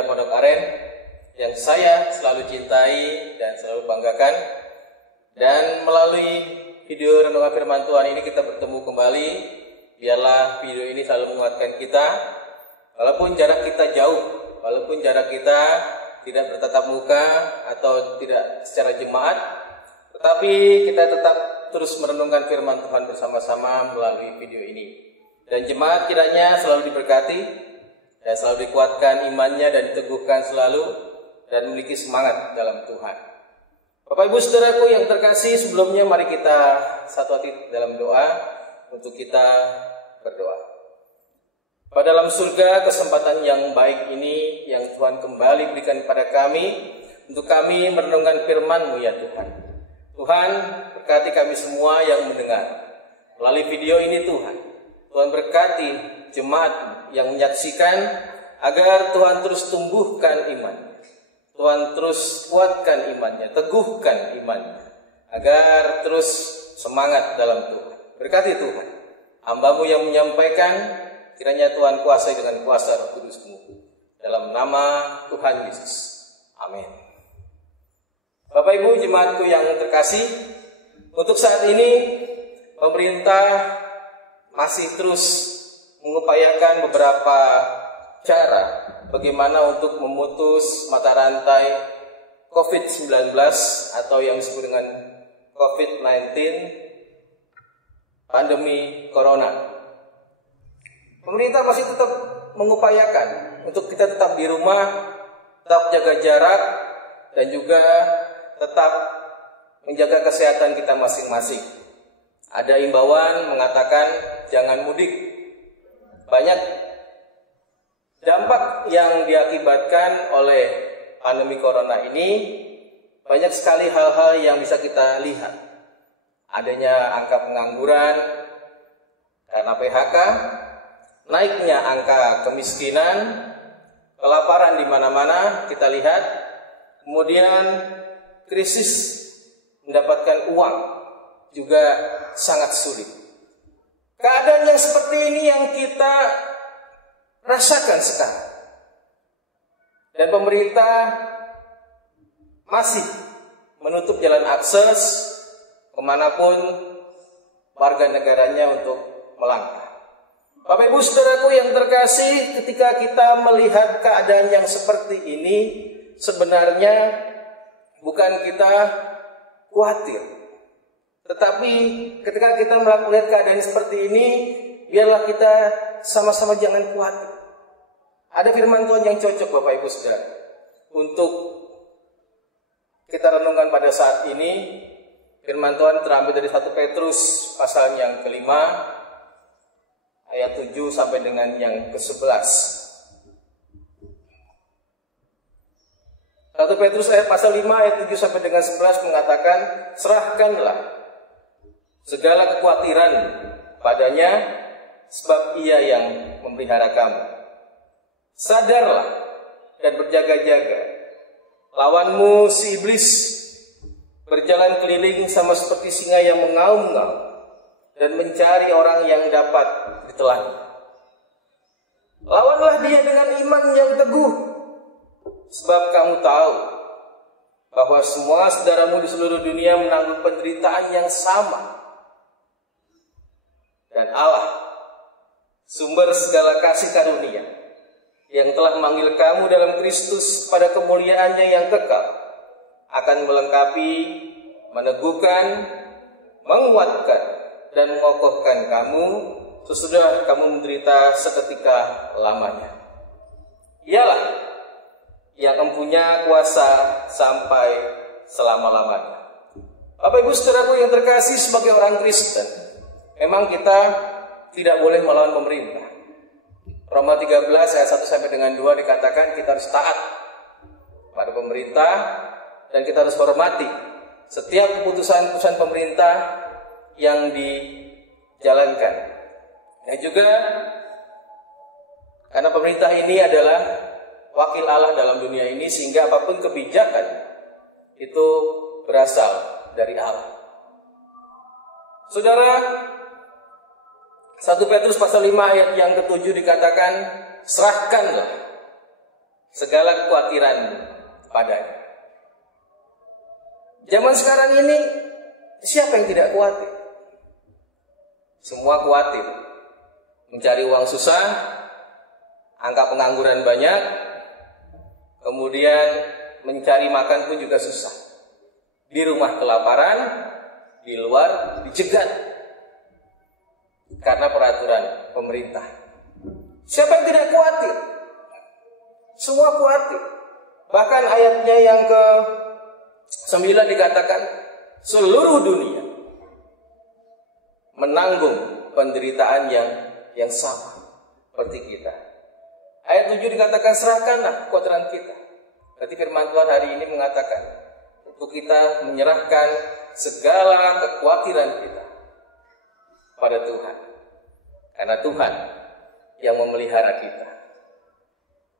Gereja Pondok Aren yang saya selalu cintai dan selalu banggakan. Dan melalui video renungan firman Tuhan ini kita bertemu kembali. Biarlah video ini selalu menguatkan kita, walaupun jarak kita jauh, walaupun jarak kita tidak bertatap muka atau tidak secara jemaat, tetapi kita tetap terus merenungkan firman Tuhan bersama-sama melalui video ini. Dan jemaat kiranya selalu diberkati dan selalu dikuatkan imannya dan diteguhkan selalu dan memiliki semangat dalam Tuhan. Bapak Ibu Saudaraku yang terkasih, sebelumnya mari kita satu hati dalam doa untuk kita berdoa. Pada dalam surga, kesempatan yang baik ini yang Tuhan kembali berikan kepada kami untuk kami merenungkan firman-Mu ya Tuhan. Tuhan, berkati kami semua yang mendengar melalui video ini Tuhan. Tuhan berkati jemaat yang menyaksikan agar Tuhan terus tumbuhkan iman. Tuhan terus kuatkan imannya, teguhkan imannya, agar terus semangat dalam Tuhan. Berkati Tuhan, hamba-Mu yang menyampaikan, kiranya Tuhan kuasai dengan kuasa Roh Kudus-Mu. Dalam nama Tuhan Yesus. Amin. Bapak Ibu jemaatku yang terkasih, untuk saat ini pemerintah masih terus mengupayakan beberapa cara bagaimana untuk memutus mata rantai COVID-19 atau yang disebut dengan COVID-19, pandemi Corona. Pemerintah masih tetap mengupayakan untuk kita tetap di rumah, tetap jaga jarak, dan juga tetap menjaga kesehatan kita masing-masing. Ada imbauan mengatakan jangan mudik. Banyak dampak yang diakibatkan oleh pandemi Corona ini, banyak sekali hal-hal yang bisa kita lihat. Adanya angka pengangguran karena PHK, naiknya angka kemiskinan, kelaparan di mana-mana kita lihat, kemudian krisis mendapatkan uang juga sangat sulit. Keadaan yang seperti ini yang kita rasakan sekarang. Dan pemerintah masih menutup jalan akses kemanapun warga negaranya untuk melangkah. Bapak Ibu Saudaraku yang terkasih, ketika kita melihat keadaan yang seperti ini, sebenarnya bukan kita khawatir. Tetapi ketika kita melihat keadaan seperti ini, biarlah kita sama-sama jangan khawatir. Ada firman Tuhan yang cocok Bapak Ibu Saudara untuk kita renungkan pada saat ini. Firman Tuhan terambil dari 1 Petrus pasal yang kelima, ayat 7 sampai dengan yang ke-11. 1 Petrus pasal 5 ayat 7 sampai dengan 11 mengatakan, serahkanlah segala kekhawatiran padanya, sebab ia yang memelihara kamu. Sadarlah dan berjaga-jaga. Lawanmu si iblis berjalan keliling sama seperti singa yang mengaum-ngaum dan mencari orang yang dapat ditelan. Lawanlah dia dengan iman yang teguh, sebab kamu tahu bahwa semua saudaramu di seluruh dunia menanggung penderitaan yang sama. Dan Allah, sumber segala kasih karunia, yang telah memanggil kamu dalam Kristus pada kemuliaannya yang kekal, akan melengkapi, meneguhkan, menguatkan, dan mengokohkan kamu sesudah kamu menderita seketika lamanya. Ialah yang mempunyai kuasa sampai selama-lamanya. Bapak Ibu Saudaraku yang terkasih, sebagai orang Kristen, memang kita tidak boleh melawan pemerintah. Roma 13 ayat 1 sampai dengan 2 dikatakan kita harus taat pada pemerintah dan kita harus hormati setiap keputusan-keputusan pemerintah yang dijalankan. Dan juga karena pemerintah ini adalah wakil Allah dalam dunia ini, sehingga apapun kebijakan itu berasal dari Allah. Saudara, 1 Petrus pasal 5 ayat yang ke-7 dikatakan, serahkanlah segala kekhawatiran padanya. Zaman sekarang ini siapa yang tidak khawatir? Semua khawatir. Mencari uang susah, angka pengangguran banyak, kemudian mencari makan pun juga susah. Di rumah kelaparan, di luar dicegat karena peraturan pemerintah. Siapa yang tidak khawatir? Semua khawatir. Bahkan ayatnya yang ke-9 dikatakan seluruh dunia menanggung penderitaan yang sama seperti kita. Ayat 7 dikatakan serahkanlah kekhawatiran kita. Berarti firman Tuhan hari ini mengatakan untuk kita menyerahkan segala kekhawatiran kita pada Tuhan. Karena Tuhan yang memelihara kita.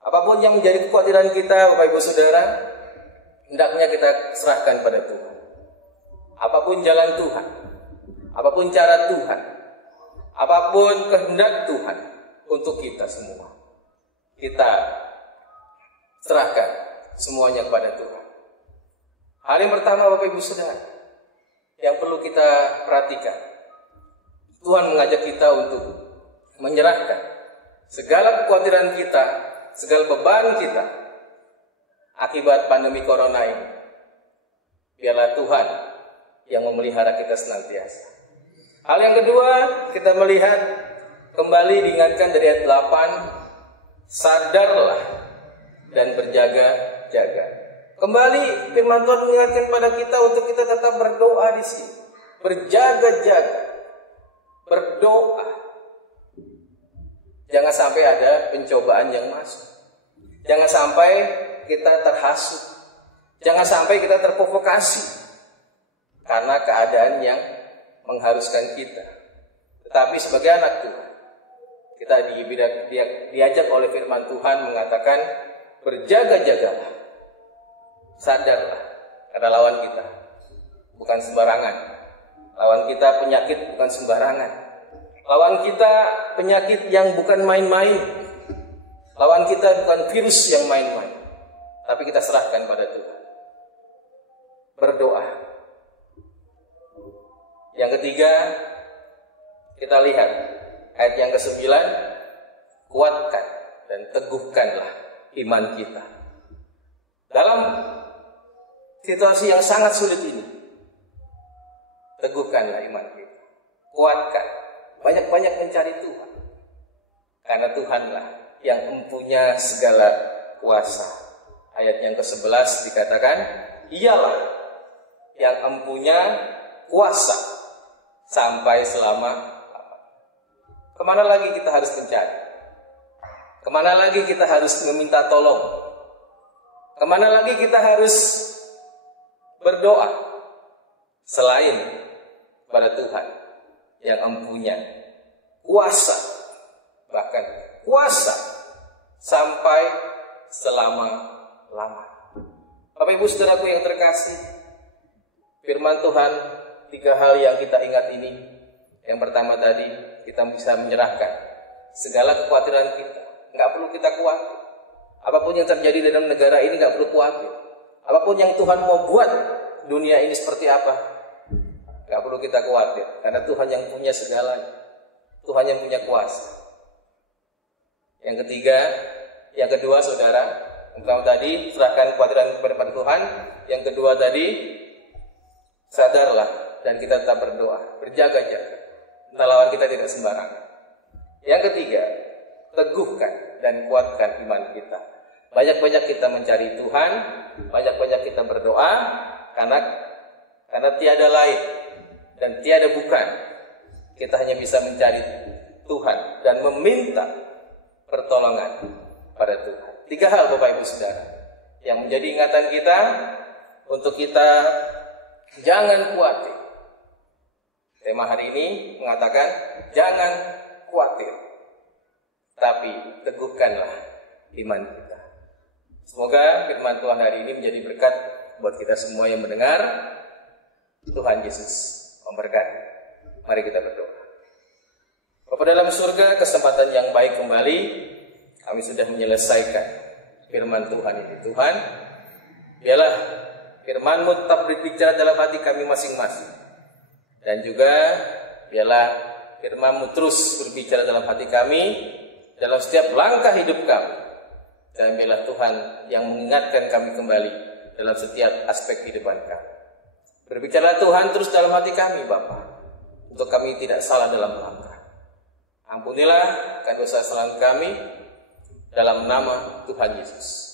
Apapun yang menjadi kekhawatiran kita, Bapak Ibu Saudara, hendaknya kita serahkan pada Tuhan. Apapun jalan Tuhan, apapun cara Tuhan, apapun kehendak Tuhan untuk kita semua, kita serahkan semuanya kepada Tuhan. Hal yang pertama, Bapak Ibu Saudara, yang perlu kita perhatikan, Tuhan mengajak kita untuk menyerahkan segala kekhawatiran kita, segala beban kita akibat pandemi corona ini. Biarlah Tuhan yang memelihara kita senantiasa. Hal yang kedua, kita melihat kembali diingatkan dari ayat 8, sadarlah dan berjaga-jaga. Kembali firman Tuhan mengingatkan pada kita untuk kita tetap berdoa di sini. Berjaga-jaga. Berdoa. Jangan sampai ada pencobaan yang masuk. Jangan sampai kita terhasut. Jangan sampai kita terprovokasi karena keadaan yang mengharuskan kita. Tetapi sebagai anak Tuhan, kita diajak oleh firman Tuhan mengatakan berjaga-jagalah. Sadarlah, karena lawan kita bukan sembarangan. Lawan kita penyakit bukan sembarangan. Lawan kita penyakit yang bukan main-main. Lawan kita bukan virus yang main-main. Tapi kita serahkan pada Tuhan. Berdoa. Yang ketiga, kita lihat ayat yang ke-9, kuatkan dan teguhkanlah iman kita. Dalam situasi yang sangat sulit ini, teguhkanlah iman kita. Kuatkan. Banyak-banyak mencari Tuhan. Karena Tuhanlah yang mempunyai segala kuasa. Ayat yang ke-11 dikatakan, Ialah yang mempunyai kuasa sampai selama-lamanya. Kemana lagi kita harus mencari? Kemana lagi kita harus meminta tolong? Kemana lagi kita harus berdoa selain pada Tuhan yang mempunyai kuasa, bahkan kuasa sampai selama-lamanya. Bapak Ibu Saudaraku yang terkasih, firman Tuhan 3 hal yang kita ingat ini. Yang pertama tadi, kita bisa menyerahkan segala kekhawatiran kita. Nggak perlu kita khawatir. Apapun yang terjadi dalam negara ini nggak perlu khawatir. Apapun yang Tuhan mau buat dunia ini seperti apa, nggak perlu kita khawatir. Karena Tuhan yang punya segalanya. Tuhan yang punya kuasa. Yang ketiga, yang kedua saudara, yang pertama tadi serahkan kekhawatiran kepada Tuhan. Yang kedua tadi, sadarlah dan kita tetap berdoa, berjaga-jaga. Lawan kita tidak sembarangan. Yang ketiga, teguhkan dan kuatkan iman kita. Banyak-banyak kita mencari Tuhan, banyak-banyak kita berdoa, karena tiada lain dan tiada bukan. Kita hanya bisa mencari Tuhan dan meminta pertolongan pada Tuhan. 3 hal Bapak Ibu Saudara yang menjadi ingatan kita untuk kita jangan khawatir. Tema hari ini mengatakan jangan khawatir, tapi teguhkanlah iman kita. Semoga firman Tuhan hari ini menjadi berkat buat kita semua yang mendengar. Tuhan Yesus memberkati. Mari kita berdoa. Bapa dalam surga, kesempatan yang baik kembali. Kami sudah menyelesaikan firman Tuhan ini. Tuhan, biarlah firman-Mu tetap berbicara dalam hati kami masing-masing. Dan juga biarlah firman-Mu terus berbicara dalam hati kami, dalam setiap langkah hidup kami. Dan biarlah Tuhan yang mengingatkan kami kembali dalam setiap aspek kehidupan kami. Berbicara Tuhan terus dalam hati kami, Bapa, untuk kami tidak salah dalam melangkah. Ampunilah akan dosa kesalahan kami dalam nama Tuhan Yesus.